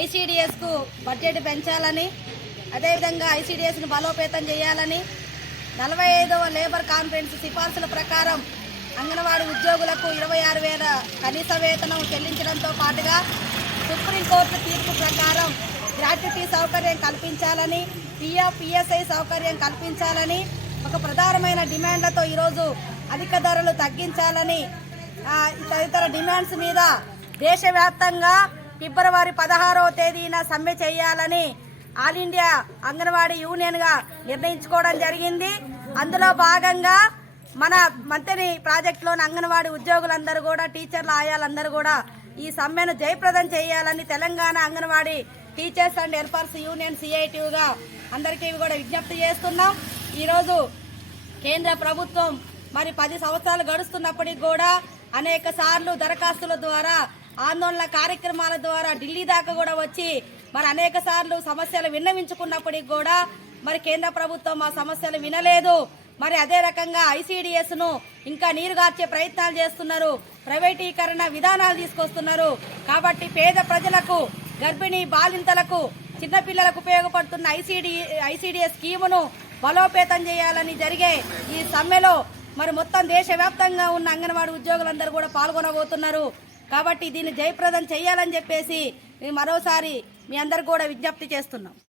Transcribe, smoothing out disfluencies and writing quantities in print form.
ఐసీడీఎస్కు budget పెంచాలని, అదేవిధంగా ఐసీడీఎస్ను బలోపేతం చేయాలని 45వ లేబర్ కాన్ఫరెన్స్ సిఫార్సుల ప్రకారం అంగన్వాడీ ఉద్యోగులకు 26,000 కనీస వేతనం చెల్లించడంతో పాటుగా సుప్రీంకోర్టు తీర్పు ప్రకారం గ్రాట్యుటీ సౌకర్యం కల్పించాలని, పిఎఫ్ పిఎస్ఐ సౌకర్యం కల్పించాలని ఒక ప్రధానమైన డిమాండ్లతో ఈరోజు అధిక ధరలు తగ్గించాలని తదితర డిమాండ్స్ మీద దేశవ్యాప్తంగా ఫిబ్రవరి 16వ తేదీన సమ్మె చేయాలని ఆల్ ఇండియా అంగన్వాడీ యూనియన్గా నిర్ణయించుకోవడం జరిగింది. అందులో భాగంగా మన మంత్రి ప్రాజెక్టులోని అంగన్వాడీ ఉద్యోగులందరూ కూడా, టీచర్ల ఆయాలందరూ కూడా ఈ సమ్మెను జయప్రదం చేయాలని Telangana anganwadi teachers and helpers union సిఐటిగా అందరికీ కూడా విజ్ఞప్తి చేస్తున్నాం. ఈరోజు కేంద్ర ప్రభుత్వం మరి 10 సంవత్సరాలు గడుస్తున్నప్పటికీ కూడా అనేక సార్లు దరఖాస్తుల ద్వారా, ఆందోళన కార్యక్రమాల ద్వారా ఢిల్లీ దాకా కూడా వచ్చి మరి అనేక సార్లు సమస్యలు విన్నవించుకున్నప్పటికీ కూడా మరి కేంద్ర ప్రభుత్వం ఆ సమస్యలు వినలేదు. మరి అదే రకంగా ఐసీడీఎస్ను ఇంకా నీరుగార్చే ప్రయత్నాలు చేస్తున్నారు, ప్రైవేటీకరణ విధానాలు తీసుకొస్తున్నారు. కాబట్టి పేద ప్రజలకు, గర్భిణీ బాలింతలకు, చిన్నపిల్లలకు ఉపయోగపడుతున్న ఐసీడీఎస్ స్కీమును బలోపేతం చేయాలని జరిగే ఈ సమ్మెలో మరి మొత్తం దేశవ్యాప్తంగా ఉన్న అంగన్వాడీ ఉద్యోగులందరూ కూడా పాల్గొనబోతున్నారు. కాబట్టి దీన్ని జయప్రదం చేయాలని చెప్పేసి మరోసారి మీ అందరికి కూడా విజ్ఞప్తి చేస్తున్నాం.